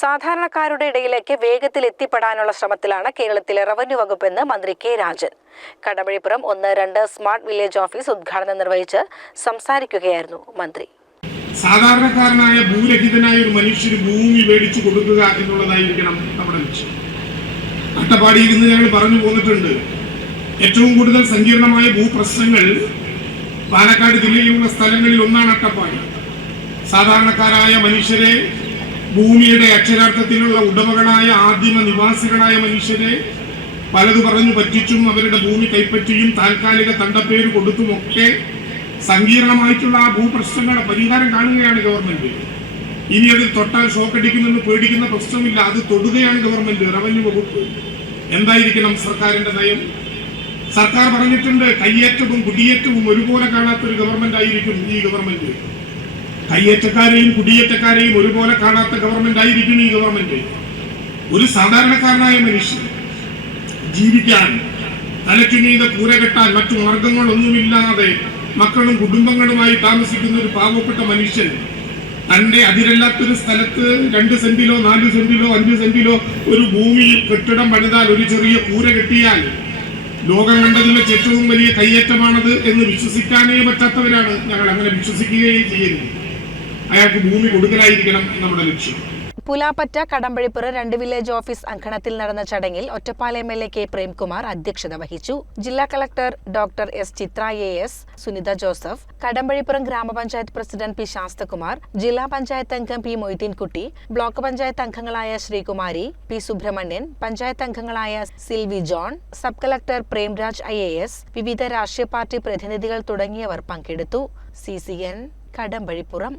സാധാരണക്കാരുടെ ഇടയിലേക്ക് വേഗത്തിൽ എത്തിപ്പെടാനുള്ള ശ്രമത്തിലാണ് കേരളത്തിലെ റവന്യൂ വകുപ്പെന്ന് മന്ത്രി K Rajan. Kadampazhippuram 1-2 smart village office ഉദ്ഘാടനം നിർവഹിച്ച് സംസാരിക്കുകയായിരുന്നു മന്ത്രി. സാധാരണക്കാരനായ ഭൂരഹിതനായ ഒരു മനുഷ്യന് ഭൂമി മേടിച്ചു കൊടുക്കുക എന്നുള്ളതായിരിക്കണം നമ്മുടെ ലക്ഷ്യം. അട്ടപ്പാടിയിൽ നിന്ന് ഞങ്ങൾ പറഞ്ഞു പോന്നിട്ടുണ്ട്. ഏറ്റവും കൂടുതൽ സങ്കീർണമായ ഭൂപ്രശ്നങ്ങൾ പാലക്കാട് ജില്ലയിലുള്ള സ്ഥലങ്ങളിൽ ഒന്നാണ് അട്ടപ്പാടി. സാധാരണക്കാരായ മനുഷ്യരെ, ഭൂമിയുടെ അക്ഷരാർത്ഥത്തിലുള്ള ഉടമകളായ ആദിമ നിവാസികളായ മനുഷ്യരെ പലതു പറഞ്ഞു പറ്റിച്ചും അവരുടെ ഭൂമി കൈപ്പറ്റിയും താൽക്കാലിക തണ്ടപ്പേര് കൊടുത്തുമൊക്കെ സങ്കീർണമായിട്ടുള്ള ആ ഭൂപ്രശ്നങ്ങളുടെ പരിഹാരം കാണുകയാണ് ഗവൺമെന്റ്. ഇനി അതിൽ തൊട്ടാൽ ഷോക്കടിക്കുമെന്ന് പേടിക്കുന്ന പ്രശ്നമില്ല. അത് തൊടുകയാണ് ഗവൺമെന്റ്, റവന്യൂ വകുപ്പ്. എന്തായിരിക്കണം സർക്കാരിന്റെ നയം? സർക്കാർ പറഞ്ഞിട്ടുണ്ട്, കയ്യേറ്റവും കുടിയേറ്റവും ഒരുപോലെ കാണാത്തൊരു ഗവൺമെന്റ് ആയിരിക്കും ഈ ഗവൺമെന്റ്. കയ്യേറ്റക്കാരെയും കുടിയേറ്റക്കാരെയും ഒരുപോലെ കാണാത്ത ഗവൺമെന്റ് ആയിരിക്കും ഈ ഗവൺമെന്റ്. ഒരു സാധാരണക്കാരനായ മനുഷ്യൻ ജീവിക്കാൻ, തലയ്ക്കുമീതെ കൂര കെട്ടാൻ മറ്റു മാർഗങ്ങളൊന്നുമില്ലാതെ മക്കളും കുടുംബങ്ങളുമായി താമസിക്കുന്ന ഒരു പാവപ്പെട്ട മനുഷ്യൻ തന്റെ അതിരല്ലാത്തൊരു സ്ഥലത്ത് 2 സെന്റിലോ 4 സെന്റിലോ 5 സെന്റിലോ ഒരു ഭൂമിയിൽ കെട്ടിടം പണിതാൽ, ഒരു ചെറിയ കൂര കെട്ടിയാൽ ലോകം കണ്ടതിലെ ഏറ്റവും വലിയ കയ്യേറ്റമാണത് എന്ന് വിശ്വസിക്കാനേ പറ്റാത്തവരാണ് ഞങ്ങൾ. അങ്ങനെ വിശ്വസിക്കുകയും ചെയ്യുന്നു. അയാൾക്ക് ഭൂമി കൊടുക്കലായിരിക്കണം നമ്മുടെ ലക്ഷ്യം. പുലാപ്പറ്റ കടമ്പഴിപ്പുറം 2 വില്ലേജ് ഓഫീസ് അങ്കണത്തിൽ നടന്ന ചടങ്ങിൽ ഒറ്റപ്പാലം MLA കെ പ്രേംകുമാർ അധ്യക്ഷത വഹിച്ചു. ജില്ലാ കളക്ടർ ഡോക്ടർ എസ് ചിത്ര AS, സുനിത ജോസഫ്, കടമ്പഴിപ്പുറം ഗ്രാമപഞ്ചായത്ത് പ്രസിഡന്റ് പി ശാസ്തകുമാർ, ജില്ലാ പഞ്ചായത്ത് അംഗം പി മൊയ്തീൻകുട്ടി, ബ്ലോക്ക് പഞ്ചായത്ത് അംഗങ്ങളായ ശ്രീകുമാരി, പി സുബ്രഹ്മണ്യൻ, പഞ്ചായത്ത് അംഗങ്ങളായ Silvy John, sub collector Premraj IAS, വിവിധ രാഷ്ട്രീയ പാർട്ടി പ്രതിനിധികൾ തുടങ്ങിയവർ പങ്കെടുത്തു. CCN കടമ്പഴിപ്പുറം.